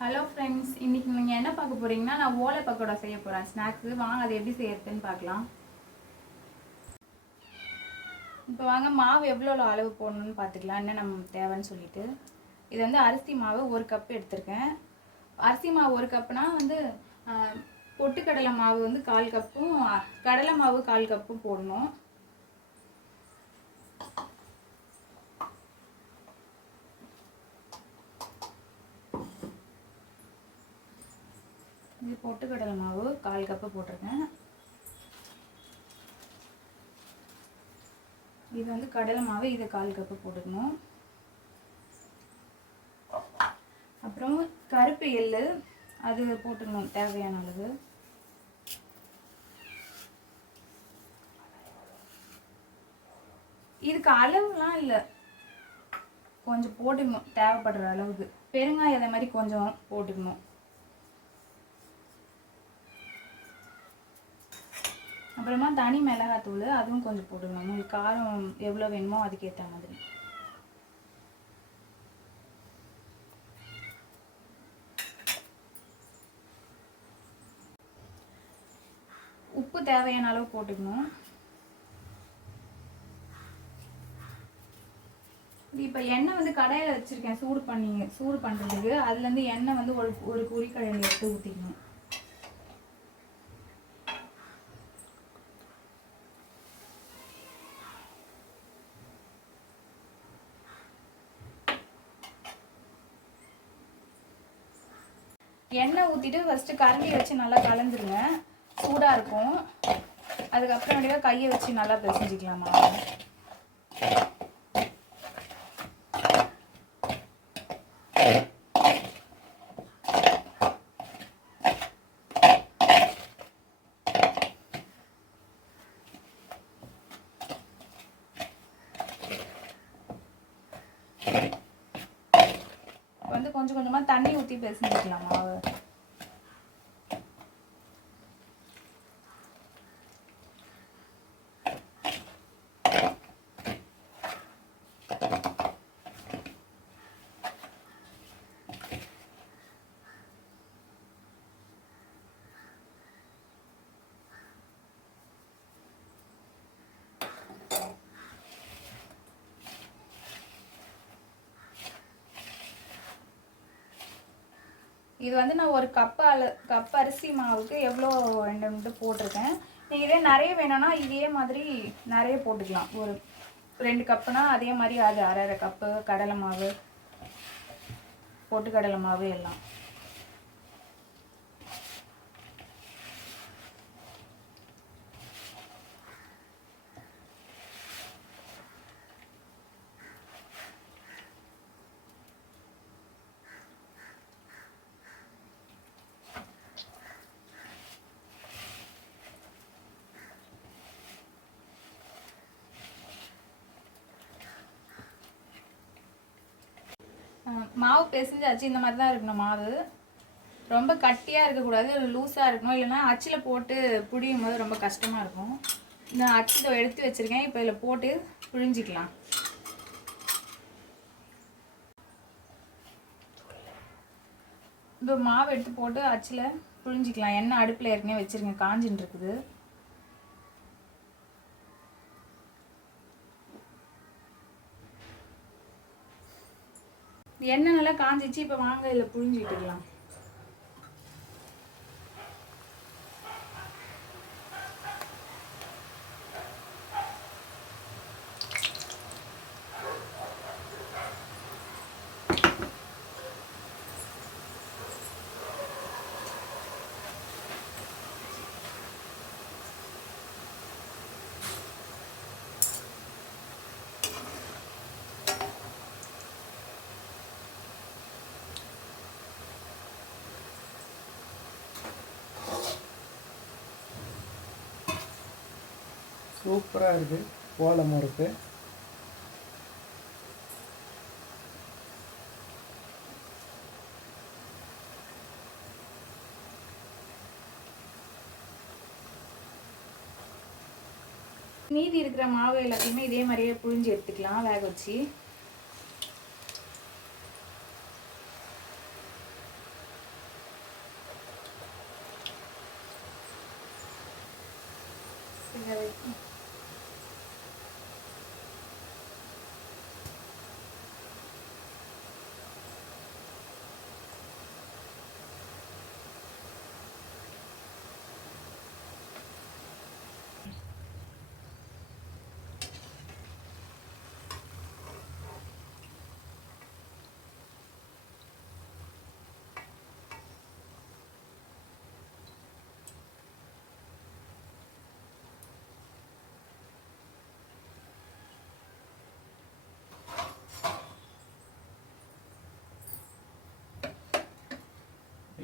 Hello friends, இன்னைக்கு நீங்கள் என்ன பார்க்க போறீங்கன்னா, நான் ஓலை பக்கோடா செய்ய போகிறேன் ஸ்நாக்ஸு. வாங்க அதை எப்படி செய்யறதுன்னு பார்க்கலாம். இப்போ வாங்க மாவு எவ்வளோ அளவு போடணும்னு பார்த்துக்கலாம், என்ன நம்ம தேவைன்னு சொல்லிட்டு. இது வந்து அரிசி மாவு 1 கப் எடுத்திருக்கேன். அரிசி மாவு 1 கப்புனா வந்து பொட்டுக்கடலை மாவு வந்து 1/4 கப்பும் கடலை மாவு 1/4 கப்பும் போடணும். இது பொட்டுக்கடலை மாவு 1/4 கப்பு போட்டிருக்கேன். இது வந்து கடலை மாவு, இதை 1/4 கப்பு போட்டுக்கணும். அப்புறம் கருப்பு எள்ளு அது போட்டுக்கணும் தேவையான அளவு. இதுக்கு அளவுலாம் இல்லை, கொஞ்சம் போட்டுக்கணும் தேவைப்படுற அளவுக்கு. பெருங்காயம் அதே மாதிரி கொஞ்சம் போட்டுக்கணும். அப்புறமா தனி மிளகாத்தூள் அதுவும் கொஞ்சம் போட்டுக்கணும். உங்களுக்கு காரம் எவ்வளோ வேணுமோ அதுக்கேற்ற மாதிரி. உப்பு தேவையான அளவு போட்டுக்கணும். இப்போ எண்ணெய் வந்து கடையில் வச்சுருக்கேன் சூடு பண்ணுறதுக்கு. அதுலேருந்து எண்ணெய் வந்து ஒரு குறிக்கடையில் எடுத்து ஊற்றிக்கணும். எண்ணெய் ஊற்றிட்டு ஃபஸ்ட்டு கரண்டி வச்சு நல்லா கலந்துருங்க, சூடாக இருக்கும். அதுக்கப்புறம் கையை வச்சு நல்லா பிசைஞ்சிக்கலாமா. வந்து கொஞ்சம் கொஞ்சமாக தண்ணி ஊற்றி பிசைஞ்சிக்கலாம் மாவு. இது வந்து நான் ஒரு கப் அரிசி மாவுக்கு எவ்வளோ ரெண்டு போட்டிருக்கேன். நீங்கள் இதே நிறைய வேணும்னா இதே மாதிரி நிறைய போட்டுக்கலாம். ஒரு 2 கப்புனா அதே மாதிரி அது அரை கப்பு கடலை மாவு, பொட்டுக்கடலை மாவு எல்லாம். மாவு பிசைஞ்சாச்சு. இந்த மாதிரி தான் இருக்கணும் மாவு. ரொம்ப கட்டியாக இருக்கக்கூடாது, லூஸாக இருக்கணும். இல்லைன்னா அச்சில் போட்டு புழியும் போது ரொம்ப கஷ்டமாக இருக்கும். நான் அச்சில் எடுத்து வச்சுருக்கேன். இப்போ இதில் போட்டு புழிஞ்சிக்கலாம். இப்போ மாவு எடுத்து போட்டு அச்சில் புழிஞ்சிக்கலாம். எண்ணெய் அடுப்பில் ஏற்கனவே வச்சுருக்கேன், காஞ்சின்னு இருக்குது. எண்ணெய் நல்லா காஞ்சிச்சு. இப்போ வாங்க இதில் புழிஞ்சிட்டுக்கலாம். சூப்பராக இருக்குது ஓலை முறுக்கு. மீதி இருக்கிற மாவு எல்லாத்தையுமே இதே மாதிரியே புழிஞ்சு எடுத்துக்கலாம் வேக வச்சு.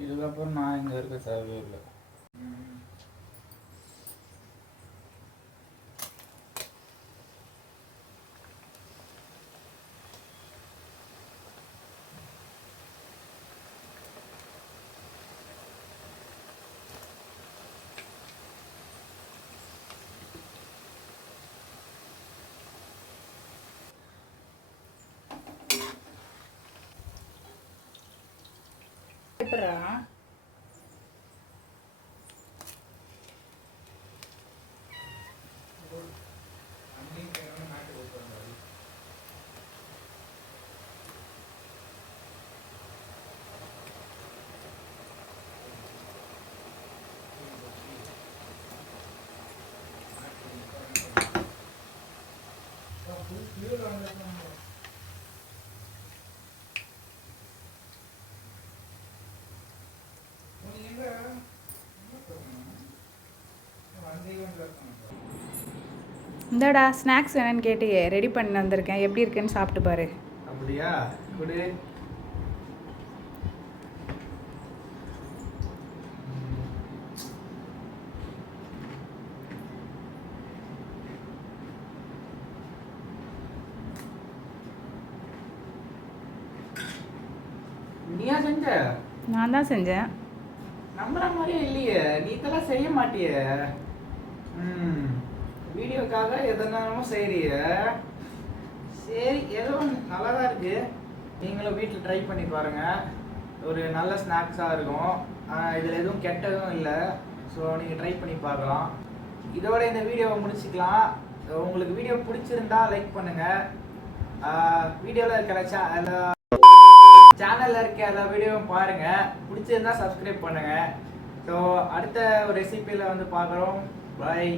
இதுக்கப்புறம் நான் இங்கே இருக்க தேவையே இல்லை. எப்படா இந்தாடா ஸ்நாக்ஸ் வேணும்னு கேட்டியே, ரெடி பண்ணி வந்திருக்கேன். எப்படி இருக்குன்னு சாப்பிட்டு பாரு. அப்படியா? குடு. நீயா செஞ்ச? நான் தான் செஞ்சேன். நம்புற மாதிரியே இல்லையே. நீ இதெல்லாம் செய்ய மாட்டியே. வீடியோக்காக எதனாலும் செய்றிய. சரி, ஏதோ நல்லா தான் இருக்கு. நீங்களும் வீட்டில் ட்ரை பண்ணி பாருங்க. ஒரு நல்ல ஸ்நாக்ஸாக இருக்கும். இதில் எதுவும் கெட்டதும் இல்லை. ஸோ நீங்கள் ட்ரை பண்ணி பார்க்கலாம். இதோட இந்த வீடியோவை முடிச்சுக்கலாம். உங்களுக்கு வீடியோ பிடிச்சிருந்தா லைக் பண்ணுங்கள். வீடியோவில் இருக்கிற சேனலில் இருக்க எல்லா வீடியோவும் பாருங்கள். பிடிச்சிருந்தா சப்ஸ்கிரைப் பண்ணுங்கள். ஸோ அடுத்த ஒரு ரெசிபியில் வந்து பார்க்குறோம். பாய்.